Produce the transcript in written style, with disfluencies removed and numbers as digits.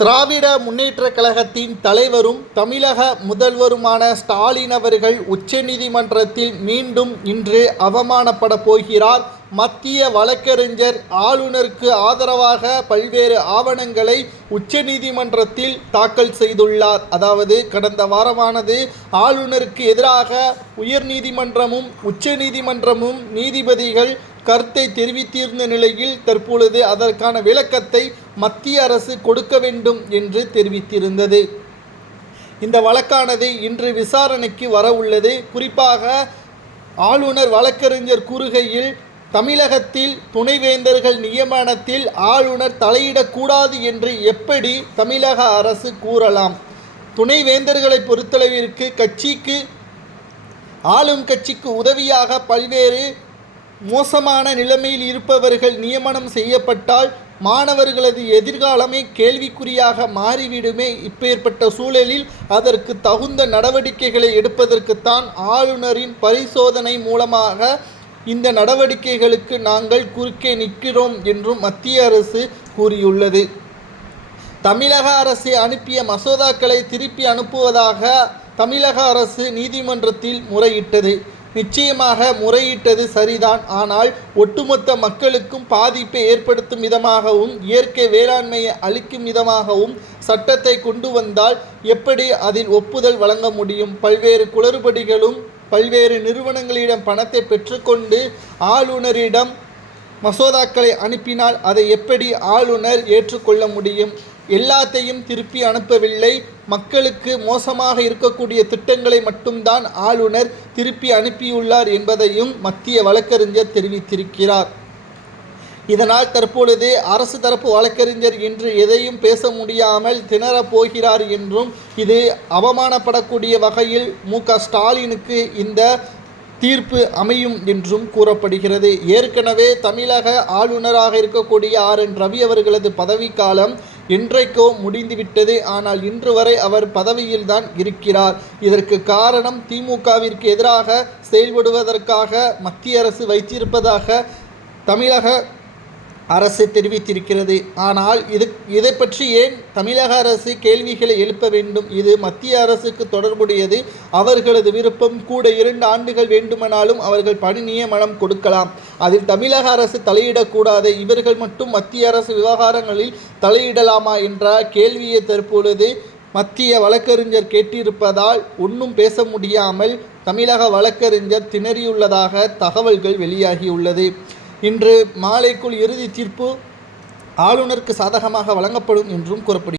திராவிட முன்னேற்றக் கழகத்தின் தலைவரும் தமிழக முதல்வருமான ஸ்டாலின் அவர்கள் உச்சநீதிமன்றத்தில் மீண்டும் இன்று அவமானப்படப் போகிறார். மத்திய வழக்கறிஞர் ஆளுநருக்கு ஆதரவாக பல்வேறு ஆவணங்களை உச்சநீதிமன்றத்தில் தாக்கல் செய்துள்ளார். அதாவது கடந்த வாரமானது ஆளுநருக்கு எதிராக உயர்நீதிமன்றமும் உச்சநீதிமன்றமும் நீதிபதிகள் கருத்தை தெரிவித்திருந்த நிலையில் தற்பொழுது அதற்கான விளக்கத்தை மத்திய அரசு கொடுக்க வேண்டும் என்று தெரிவித்திருந்தது. இந்த வழக்கானது இன்று விசாரணைக்கு வர உள்ளது. குறிப்பாக ஆளுநர் வழக்கறிஞர் கூறுகையில், தமிழகத்தில் துணைவேந்தர்கள் நியமனத்தில் ஆளுநர் தலையிடக்கூடாது என்று எப்படி தமிழக அரசு கூறலாம்? துணைவேந்தர்களை பொறுத்தளவிற்கு ஆளும் கட்சிக்கு உதவியாக பல்வேறு மோசமான நிலைமையில் இருப்பவர்கள் நியமனம் செய்யப்பட்டால் மாணவர்களது எதிர்காலமே கேள்விக்குறியாக மாறிவிடுமே. இப்பேற்பட்ட சூழலில் அதற்கு தகுந்த நடவடிக்கைகளை எடுப்பதற்குத்தான் ஆளுநரின் பரிசோதனை மூலமாக இந்த நடவடிக்கைகளுக்கு நாங்கள் குறுக்கே நிற்கிறோம் என்றும் மத்திய அரசு கூறியுள்ளது. தமிழக அரசு அனுப்பிய மசோதாக்களை திருப்பி அனுப்புவதாக தமிழக அரசு நீதிமன்றத்தில் முறையிட்டது. நிச்சயமாக முறையிட்டது சரிதான். ஆனால் ஒட்டுமொத்த மக்களுக்கும் பாதிப்பை ஏற்படுத்தும் விதமாகவும் இயற்கை வேளாண்மையை அளிக்கும் விதமாகவும் சட்டத்தை கொண்டு வந்தால் எப்படி அதில் ஒப்புதல் வழங்க முடியும்? பல்வேறு குளறுபடிகளும் பல்வேறு நிறுவனங்களிடம் பணத்தை பெற்றுக்கொண்டு ஆளுநரிடம் மசோதாக்களை அனுப்பினால் அதை எப்படி ஆளுநர் ஏற்றுக்கொள்ள முடியும்? எல்லாத்தையும் திருப்பி அனுப்பவில்லை. மக்களுக்கு மோசமாக இருக்கக்கூடிய திட்டங்களை மட்டும்தான் ஆளுநர் திருப்பி அனுப்பியுள்ளார் என்பதையும் மத்திய வழக்கறிஞர் தெரிவித்திருக்கிறார். இதனால் தற்பொழுது அரசு தரப்பு வழக்கறிஞர் இன்று எதையும் பேச முடியாமல் திணறப் போகிறார் என்றும், இது அவமானப்படக்கூடிய வகையில் ஸ்டாலினுக்கு இந்த தீர்ப்பு அமையும் என்றும் கூறப்படுகிறது. ஏற்கனவே தமிழக ஆளுநராக இருக்கக்கூடிய RN ரவி அவர்களது பதவிக்காலம் என்றைக்கோ முடிந்துவிட்டது. ஆனால் இன்று வரை அவர் பதவியில்தான் இருக்கிறார். இதற்கு காரணம் திமுகவிற்கு எதிராக செயல்படுவதற்காக மத்திய அரசு வைத்திருப்பதாக தமிழக அரசு தெரிவித்திருக்கிறது. ஆனால் இதை பற்றி ஏன் தமிழக அரசு கேள்விகளை எழுப்ப வேண்டும்? இது மத்திய அரசுக்கு தொடர்புடையது. அவர்களது விருப்பம். கூட 2 ஆண்டுகள் வேண்டுமானாலும் அவர்கள் பணி நியமனம் கொடுக்கலாம். அதில் தமிழக அரசு தலையிடக்கூடாது. இவர்கள் மட்டும் மத்திய அரசு விவகாரங்களில் தலையிடலாமா என்ற கேள்வியை தற்பொழுது மத்திய வழக்கறிஞர் கேட்டிருப்பதால் ஒன்றும் பேச முடியாமல் தமிழக வழக்கறிஞர் திணறியுள்ளதாக தகவல்கள் வெளியாகியுள்ளது. இன்று மாலைக்குள் இறுதி தீர்ப்பு ஆளுநருக்கு சாதகமாக வழங்கப்படும் என்றும் கூறப்படுகிறது.